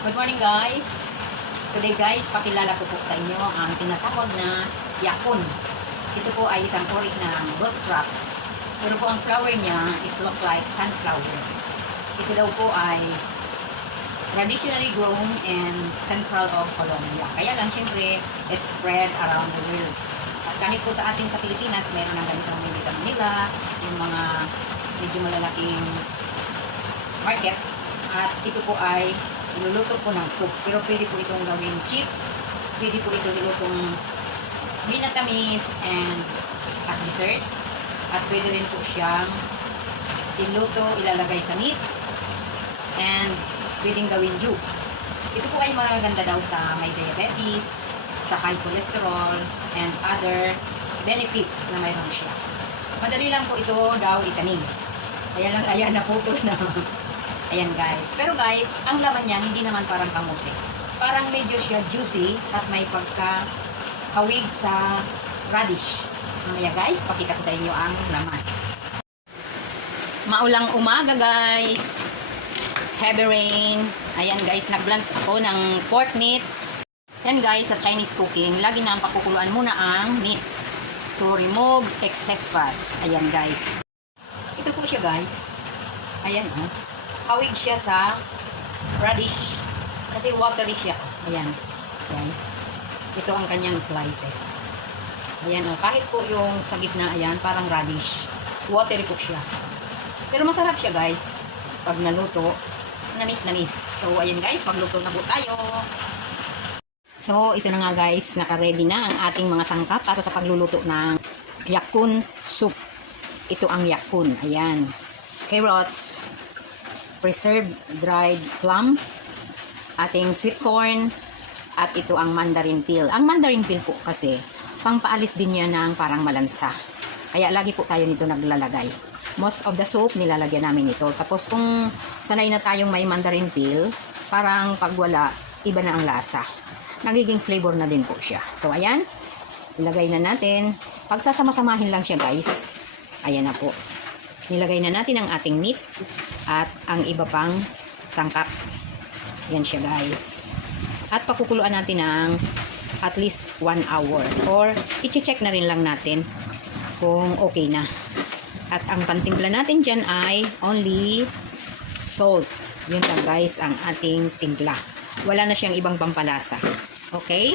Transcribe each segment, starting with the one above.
Good morning guys! Today guys, pakilala ko po sa inyo ang tinatawag na yakon. Ito po ay isang uri ng root crop. Pero po ang flower niya is look like sunflower. Ito daw po ay traditionally grown in central of Colombia. Kaya lang syempre, it's spread around the world. At kahit po sa atin sa Pilipinas, mayroon ng ganitong maybe sa Manila, yung mga medyo malalaking market. At ito po ay iluluto po ng soup. Pero pwede po itong gawin chips. Pwede po itong ilutong minatamis and as dessert. At pwede rin po siyang iluto, ilalagay sa meat. And pwedeng gawin juice. Ito po ay maganda daw sa may diabetes, sa high cholesterol, and other benefits na mayroon siya. Madali lang po ito daw itanim. Kaya lang, ayan, naputol na. Ayan guys. Pero guys, ang laman niya hindi naman parang kamote. Parang medyo siya juicy at may pagka-hawig sa radish. Mamaya guys, pakita ko sa inyo ang laman. Maulang umaga guys. Heavy rain. Ayan guys, nag-blends ako ng pork meat. Yan guys, sa Chinese cooking, lagi na ang pakukuluan muna ang meat to remove excess fats. Ayan guys. Ito po siya guys. Ayan oh. Hawig siya sa radish. Kasi watery siya. Ayan. Guys. Ito ang kanyang slices. Ayan o. Kahit po yung sa gitna, ayan, parang radish. Watery po siya. Pero masarap siya guys. Pag naluto, namis-namis. So, ayan guys. Pagluto na po tayo. So, ito na nga guys. Naka-ready na ang ating mga sangkap para sa pagluluto ng yakun soup. Ito ang yakun. Ayan. Carrots, preserved dried plum, ating sweet corn, at ito ang mandarin peel. Ang mandarin peel po kasi, pangpaalis din niya ng parang malansa. Kaya lagi po tayo nito naglalagay. Most of the soup, nilalagyan namin ito. Tapos kung sanay na tayong may mandarin peel, parang pag wala, iba na ang lasa. Nagiging flavor na din po siya. So, ayan. Ilagay na natin. Pagsasama-samahin lang siya, guys. Ayan na po. Nilagay na natin ang ating meat at ang iba pang sangkap. Yan siya guys. At pakukuluan natin ng at least 1 hour. Or i-check na rin lang natin kung okay na. At ang pantimpla natin dyan ay only salt. Yun lang guys ang ating timpla. Wala na siyang ibang pampalasa. Okay?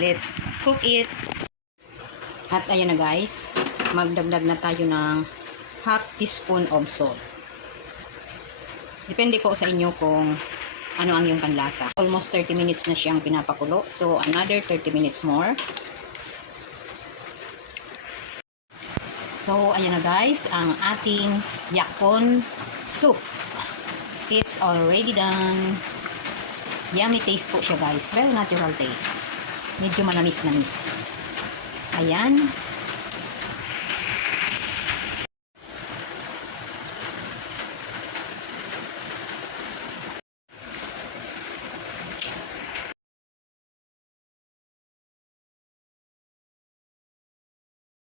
Let's cook it. At ayan na guys. Magdagdag na tayo ng half teaspoon of salt. Depende po sa inyo kung ano ang yung panlasa. Almost 30 minutes na siyang pinapakulo. So, another 30 minutes more. So, ayan na guys, ang ating yakon soup. It's already done. Yummy taste po siya guys. Very natural taste. Medyo manamis-namis. Ayan.